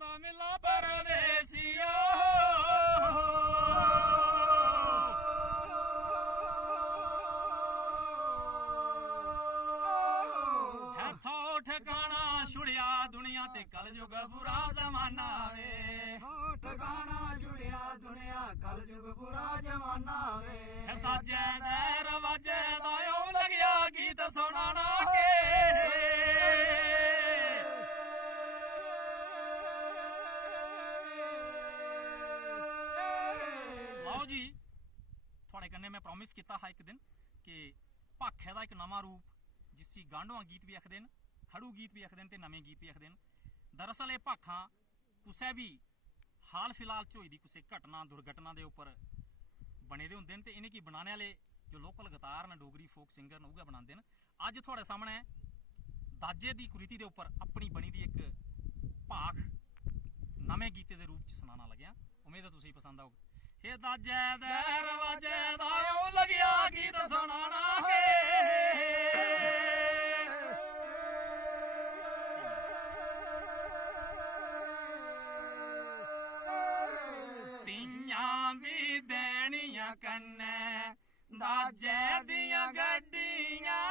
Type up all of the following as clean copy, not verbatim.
दा मिला परदेसियो है थो ठिकाना छुड़िया दुनिया ते कल जुग बुरा जमाना वे ठिकाना जुड़िया दुनिया कल जुग बुरा जमाना वे ताजे दे रवाजे दायो लगिया गीत सुनाना के लाओ जी थोड़े कन्ने मैं प्रॉमिस किया है एक दिन कि भाखे का एक नवा रूप जिसी गांडवा गीत भी आखदे न खड़ू गीत भी आखदे न ते नवे गीत भी आखदे न। दरअसल ये भाखा कुसै भी हाल फिलहाल च होई दी कुसै घटना दुर्घटना दे उपर बने दे हुंदे न ते इन्हें की बनाने वाले जो लोकल गतार न डोगरी फोक सिंगर न उ'ऐ बनांदे न। अज थोड़े सामने दाजे दी कुरीति दे उपर अपनी बनी दी एक भाख नवे गीते दे रूप च सुनाना लग्या। उम्मीद है तुसें पसंद आओगे। हे दाजे दे रवाजे दायो लगिया गीत सुनाना के भी देनिया कन्ने दाजे दिया गड्डियां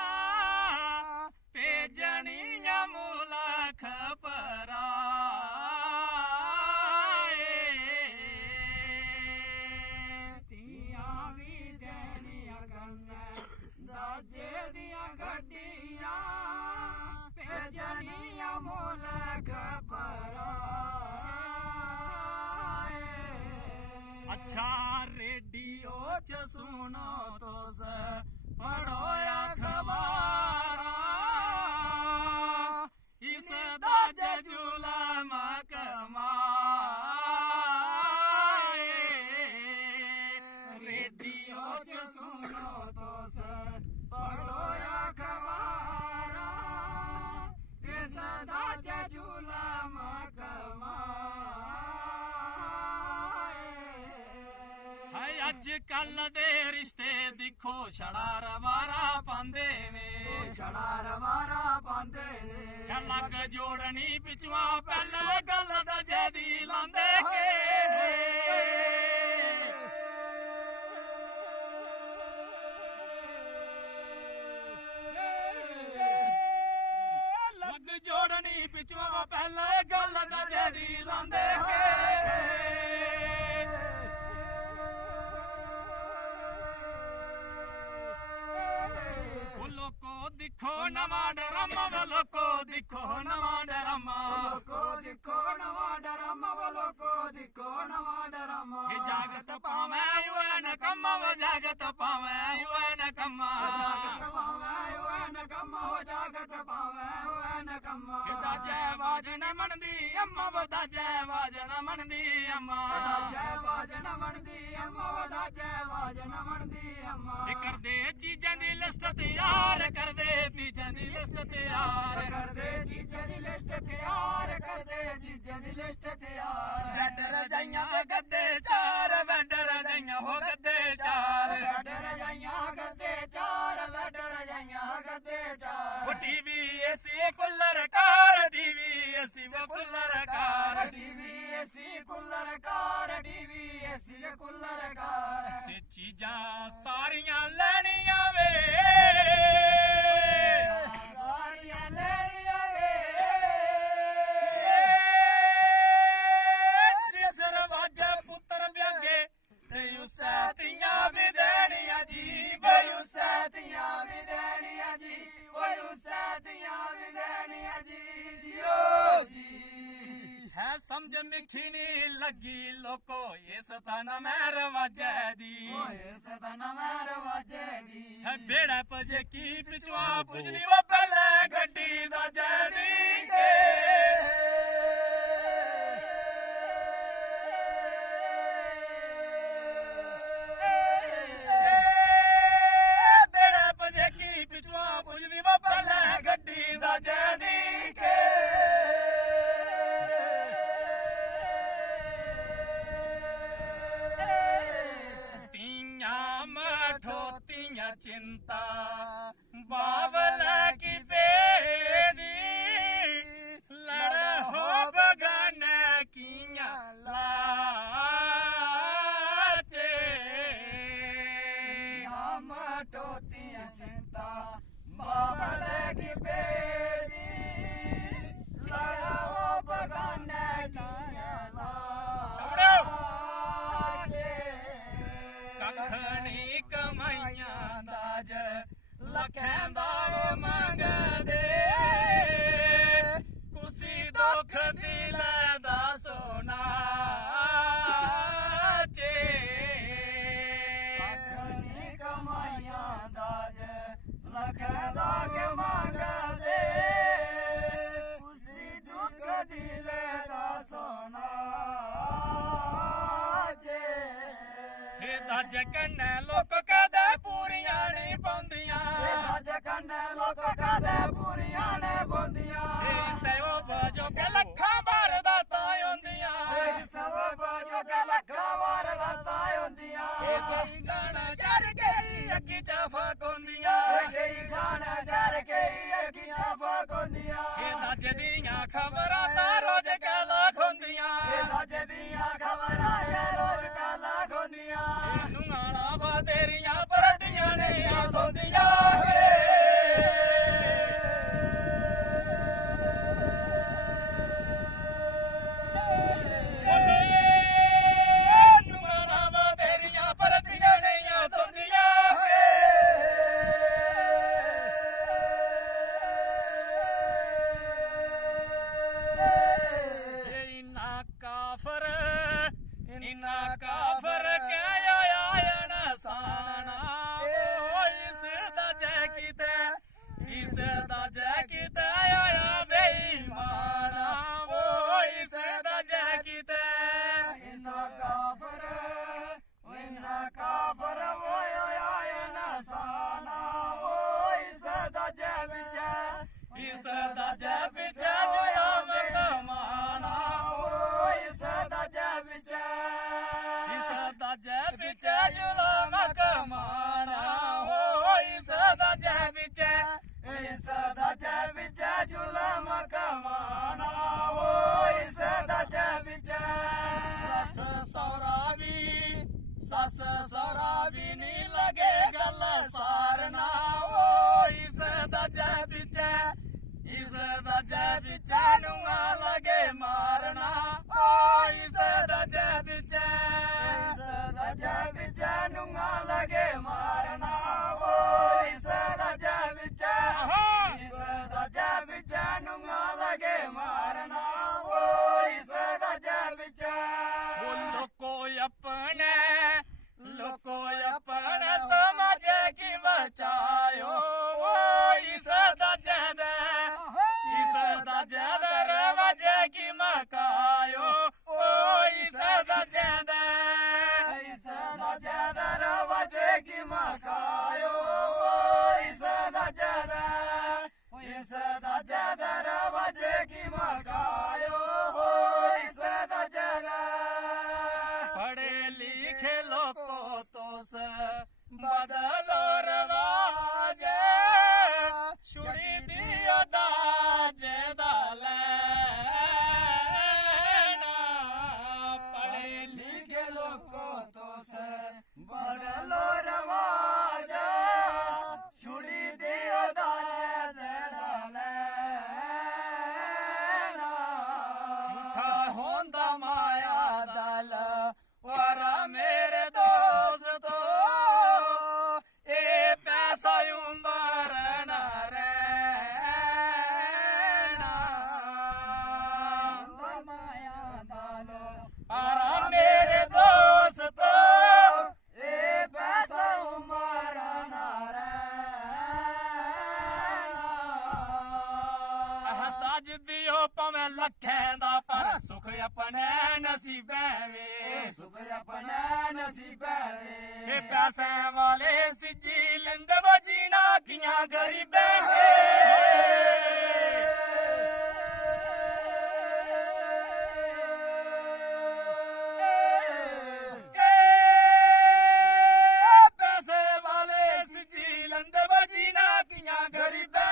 भेजनिया मुलख पराए तियां भी देनिया कन्ने दाजे दिया गड्डियां भेजनिया मुलख पराए अच्छा रेडियो च सुनो तुस पढ़ो अखबारा इस दाजे जुलम कमाए रेडियो च सुनो तुस पढ़ो अखबारा इस दाजे जुलम अजकल दे रिश्ते दिखो छड़ा रवारा पांदे में छड़ा रवारा पांदे लग जोड़नी पिछवा पहले गल दजे दी लांदे के लग जोड़नी पिछवा पहले गल दजे दी लांदे के दिखो नवा डरामा वालों को दिखो नवा डरामा को दिखो नवा डरामा वालों को दिखो नवा डरामा जागत पावे युवा न कम्मा वो जागत पावे युवा न कम्मा जागत पावे युवा न कम्मा वो जागत पावे युवा न कम्मा दाजे वाजन मनदी अम्मा वो दाजे वाजन मनदी अम्मा दाजे वाजन मनदी अम्मा वो दाजे वाजन मनदी अम्मा कर दे चीज़ां दी लिस्ट तैयार कर दे चीज़ां दी लिस्ट तैयार कर दे चीज़ां दी लिस्ट तैयार कर दे चीज़ां दी लिस्ट तैयार बैड रजाइयां ते गद्दे चार बैड रजाइयां हो गद्दे चार बैड रजाइयां गद्दे चार बैड रजाइयां गद्दे चार वो TV AC cooler car TV AC वो cooler car TV AC cooler car TV AC cooler car ते चीज़ां सारियां लेनियां वे सारियां लेनियां वे जिस रवाजा पुत्र ब्यागे ते उसे तियां भी देनियां जी भाई उसे तियां भी देनियां जी भाई उसे तियां भी देनियां जी जियो जी है समझ मिखनी लगी लोको इस तन में रवाजे दी इस तन में रवाजे दी है बेड़ा पजे की पिछवा पुजनी वो पहले गड्डी दा जैदी के बेड़ा पजे की पिछवा पुजनी वो पहले गड्डी दा जैदी के चिंता बावल की पेरी लड़ हो बगाने ਸੁਖ ਦਿਲ ਦਾ ਸੋਨਾ ਚੇ ਅੱਖਣੀ ਕਮਾਈਆਂ ਦਾਜ ਲੱਖ ਦਾ ਕੇ ਮੰਗਦੇ ਉਸੀ ਦੁੱਖ ਦਿਲ ਦਾ ਸੋਨਾ ਜੇ ਇਹ ਦੱਜ ਕੰਨੇ ਲੋਕ ਕਦੇ ਪੂਰੀਆਂ ਨਹੀਂ ਪਾਉਂਦੀਆਂ ਅੱਜ ਕੰਨੇ ਲੋਕ ਕਦੇ ਪੂਰੀਆਂ ਨੇ ਬੋਂਦੀਆਂ ਇਹ ਸੇਵੋ ਵਜੋ ਕੇ ਲੱਖਾਂ ਬਾਰ ਦਾ ਤਾਂ ਆਉਂਦੀਆਂ ਇਹ ਸਬਬ ਜੋ ਕਿ ਲੱਖਾਂ ਵਾਰ ਰਾਤਾਂ ਹੁੰਦੀਆਂ ਇਹ ਕਈ ਗਾਣਾ ਜਰ ਗਈ ਅੱਗੀ ਚਾਫਾ ਕੋਂਦੀਆਂ ਇਹ ਗਈ ਖਾਣਾ ਜਰ ਕੇ ਅੱਖੀਆਂ ਫਾਕੋਂਦੀਆਂ ਇਹ ਦੱਜ ਦੀਆਂ ਖਬਰਾਂ ਤਾਂ ਰੋਜ਼ ਕਾਲਾ ਖੋਂਦੀਆਂ ਇਹ ਅੱਜ ਦੀਆਂ ਖਬਰਾਂ ਇਹ ਰੋਜ਼ ਕਾਲਾ ਖੋਂਦੀਆਂ ਨੂੰਗਾਣਾ ਵਾ ਤੇਰੀਆਂ ਪਰਤੀਆਂ ਨਹੀਂ ਆਉਂਦੀਆਂ ਨੂੰਗਾਣਾ ਵਾ ਤੇਰੀਆਂ ਪਰਤੀਆਂ ਨਹੀਂ ਆਉਂਦੀਆਂ ਇਨਾ ਕਾਫਰ ਕਹਿ ਆਇਆ ਨਸਾਣਾ ਇਸ ਦਾ ਜੈ ਕੀਤੇ ਆਇਆ ਬੇਈਮਾਨਾ ਇਸ ਦਾ ਜੈ ਕੀਤੇ ਇਨਾ ਕਾਫਰ ਹੋਇਆ ਨਾ ਸਾਨਾ ਉਹ ਸਦਾ ਜੈ ਵਿੱਚ ਇਸ ਦਾ ਜੈ ਪਿਛੇ ਜੁਲਾਮ ਕਮਾਣਾ ਉਹ ਸਦਾ ਜੈ ਵਿੱਚ ਇਸ ਦਾ ਜੈ ਪਿਛੇ ਜੁਲਾਮ ਕਮਾਣਾ ਇਸ ਦਾ ਜੈ ਪਿਛੇ ਇਸ ਦਾ ਜੈ ਵਿੱਚ ਜ਼ੁਲਮ ਕਮਾਣਾ ਉਹ ਇਸ ਦਾ ਜੈ ਵਿੱਚ ਸੱਸ ਸੌਰਾ ਵੀ ਨਹੀਂ ਲਗੇ ਗੱਲ ਸਾਰਨਾ ਇਸ ਦਾ ਜੈ ਪਿਛੇ ਨੂੰ ਲਗੇ ਮਾਰਨਾ ਇਸ ਦਾ ਜੈ ਪਿਛੇ ਇਸ ਦਾ ਜੈ ਵਿੱਚ ਨੂੰ ਲਗੇ ਮਾਰਨਾ ਉਹ ਇਸ ਦਾ ਜੈ ਵਿੱਚ ਇਸ ਦਾ ਜੈ ਵਿੱਚ ਨੂੰ ਲਗੇ ਮਾਰਨਾ ਉਹ ਇਸ ਦਾ ਜੈ ਵਿੱਚ ਲੋਕੋ ਆਪਣੇ ਸਮਝ ਕੀ ਬਚਾਇਓ ਇਸ ਦਾ ਜੈ ਰਵਜ ਕੀ ਮਕਾਇਓ ਇਸ ਦਾ ਜੈ ਇਸ ਦਾ ਜੈ ਰਵਜ ਕੀ ਮਕਾਇਓ ਇਸ ਦਾ ਜੈ ਰਵਜ ਕੀ ਮਕਾਇਓ ਇਸ ਦਾ ਜੈ पढ़े लिखे लोगों तो से बदलो रवाज छुड़ी दियो दाज दालेना पढ़े लिखे लोगों तो से बदलो रवाज छुड़ी दियो दाज डालेना झूठा होंदा माया दल वारा मेरे दोस्तो ए पैसा उमर न रहना माया दालो वारा मेरे दोस्तो ए पैसा उमर ना रहना ताज दियो पवे लखें दा पर सुख अपने नसीबे वे सुख अपने नसीबे हे पैसे वाले सिजी लिंद बजीना किया गरीबे पैसे वाले सिजी लिंद बजीना किया गरीबे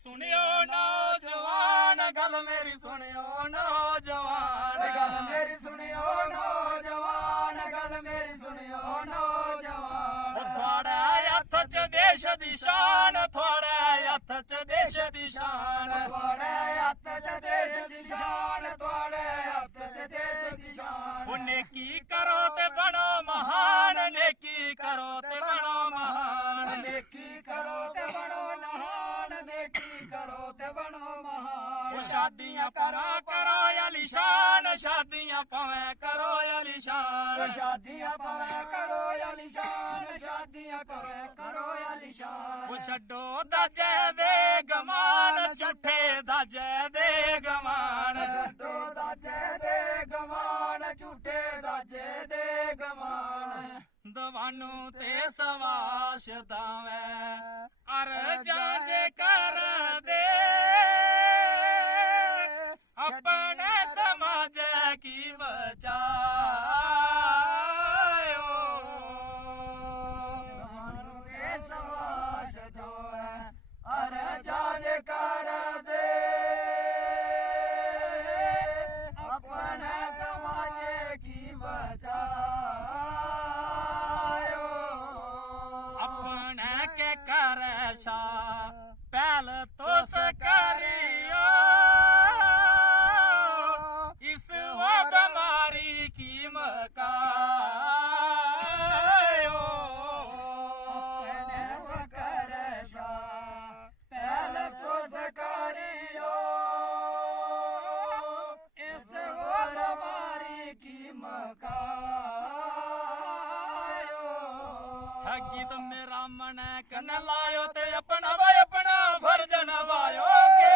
सुनियो नौजवान गल मेरी सुनियो नौजवान गल मेरी सुनियो नौजवान गल मेरी सुनियो नौजवान थोड़े हथ च देश दी शान थोड़े हथ च देश दी शान थोड़े हथ च देश दी शान थोड़े हथ च देश दी शान ਉਹ ਨੇਕੀ ਕਰੋ ਤੇ ਬਣੋ ਮਹਾਨ, ਨੇਕੀ ਕਰੋ ਤੇ ਬਣੋ ਮਹਾਨ। ਨੇਕੀ ਕਰੋ ਤੇ ਬਣੋ ਮਹਾਨ, ਨੇਕੀ ਕਰੋ ਤੇ ਬਣੋ ਮਹਾਨ। ਉਹ ਸ਼ਾਦੀਆਂ ਕਰਾ ਕਰੋ ਆਲੀਸ਼ਾਨ, ਸ਼ਾਦੀਆਂ ਭਾਵੇਂ ਕਰੋ ਆਲੀਸ਼ਾਨ। ਸ਼ਾਦੀਆਂ ਭਾਵੇਂ ਕਰੋ ਆਲੀਸ਼ਾਨ, ਸ਼ਾਦੀਆਂ ਕਰੋ ਆਲੀਸ਼ਾਨ। ਉਹ ਛੱਡੋ ਦਾਜੇ ਦੇ ਗਮਾਨ, ਝੂਠੇ ਦਾਜੇ ਦੇ ਗਮਾਨ। ਛੱਡੋ ਦਾਜੇ ਦੇ ਗਮਾਨ, ਝੂਠੇ ਦਾਜੇ ਦੇ ਗਮਾਨ। ਦਵਾਨੂੰ ਤੇ ਸਵਾਸ ਦਾਵੇਂ ਅਰਜ਼ਾਂ ਜੇ ਕਰਦੇ, ਆਪਣੇ ਸਮਾਜ ਕੀ ਬਚਾਇਓ। ਦਵਾਨੂੰ ਤੇ ਸਵਾਸ ਦਾਵੇਂ ਅਰਜ਼ਾਂ ਜੇ ਕਰਦੇ, ਆਪਣੇ ਸਮਾਜ ਕੀ ਬਚਾਇਓ। ਆਪਣੇ ਕੇ ਕਰ ਸ਼ਾ ਪਹਿਲ ਤੋਸ ਕਰਿਓ, ਇਸ वो बीमारी की मकायो। अपने वकर शा पहल तो सकारियो, इस वो बीमारी की मकायो। है गीत मेरा मन कन लायो ते अपना भाई अपना फर्ज नवायो के